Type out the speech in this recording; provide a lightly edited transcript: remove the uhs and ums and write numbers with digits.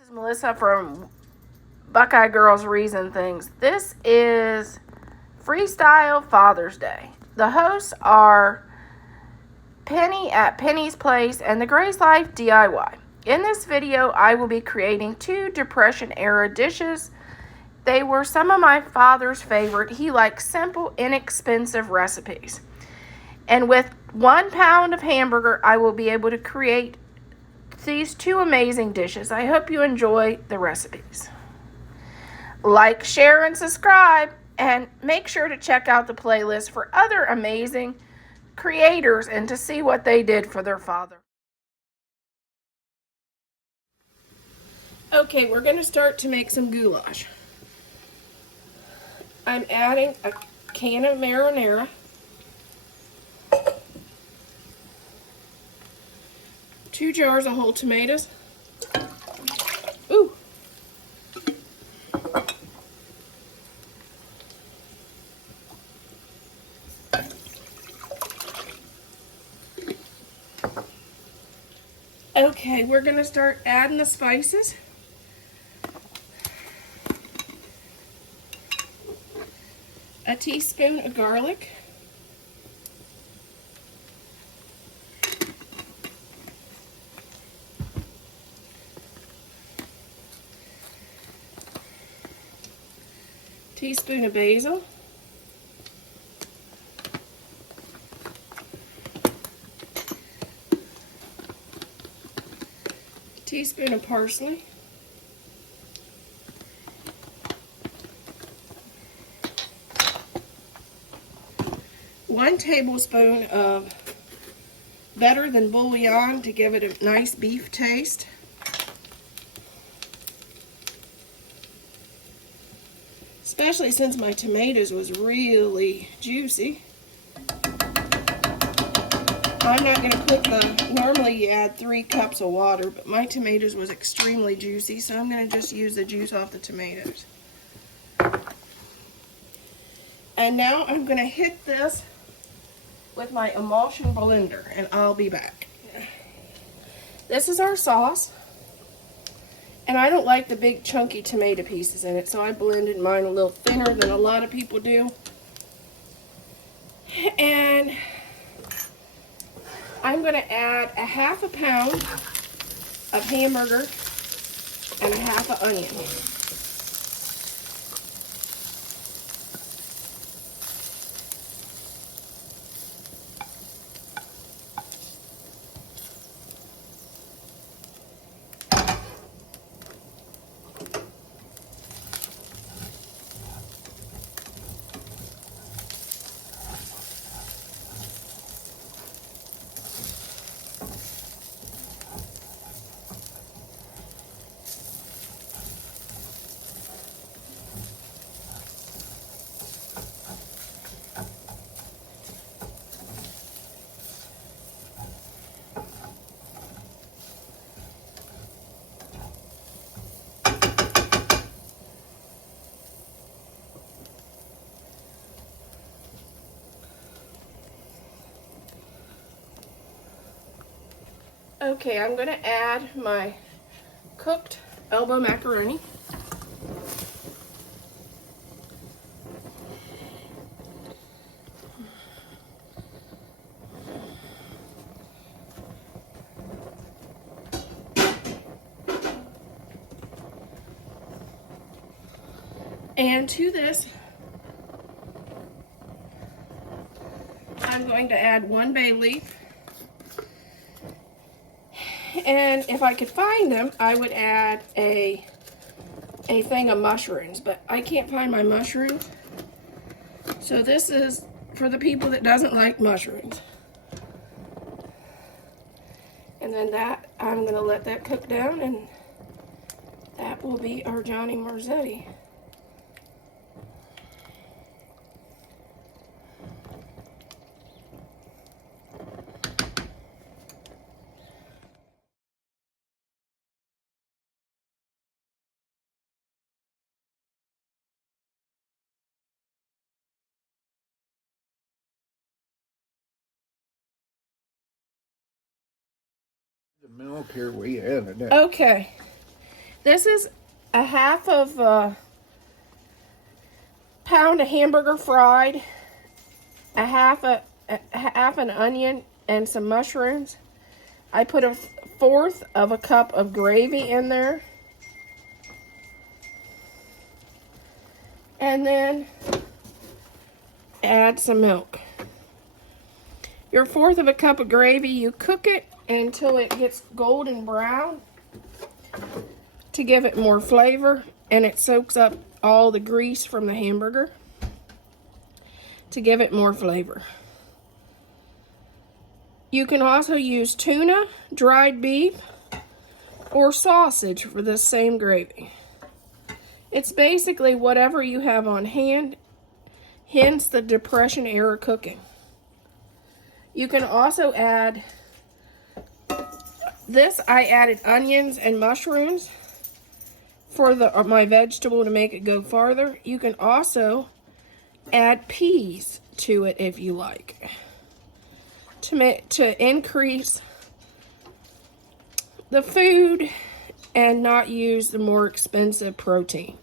This is Melissa from Buckeye Girls Reason Things. This is Freestyle Father's Day. The hosts are Penny at Penny's Place and the Grace Life DIY. In this video, I will be creating 2 Depression-era dishes. They were some of my father's favorite. He likes simple, inexpensive recipes. And with 1 pound of hamburger, I will be able to create these 2 amazing dishes. I hope you enjoy the recipes. Like, share, and subscribe, and make sure to check out the playlist for other amazing creators and to see what they did for their father. Okay, we're going to start to make some goulash. I'm adding a can of marinara, 2 jars of whole tomatoes. Ooh. Okay, we're going to start adding the spices. A teaspoon of garlic. Teaspoon of basil. Teaspoon of parsley. One tablespoon of better than bouillon to give it a nice beef taste. Especially since my tomatoes was really juicy. I'm not going to put normally you add 3 cups of water, but my tomatoes was extremely juicy, so I'm going to just use the juice off the tomatoes. And now I'm going to hit this with my emulsion blender, and I'll be back. This is our sauce. And I don't like the big chunky tomato pieces in it, so I blended mine a little thinner than a lot of people do. And I'm going to add a 1/2 pound of hamburger and a 1/2 onion. Okay, I'm going to add my cooked elbow macaroni. And to this, I'm going to add 1 bay leaf. And if I could find them, I would add a thing of mushrooms, but I can't find my mushrooms. So this is for the people that doesn't like mushrooms. And then that, I'm going to let that cook down, and that will be our Johnny Marzetti. The milk here, we added that. Okay. This is a half of a pound of hamburger fried, a half an onion, and some mushrooms. I put a fourth of a cup of gravy in there. And then add some milk. Your fourth of a cup of gravy, you cook it until it gets golden brown to give it more flavor, and it soaks up all the grease from the hamburger to give it more flavor. You can also use tuna, dried beef, or sausage for this same gravy. It's basically whatever you have on hand, hence the Depression era cooking. You can also add, this I added onions and mushrooms for my vegetable to make it go farther. You can also add peas to it if you like, to increase the food and not use the more expensive protein.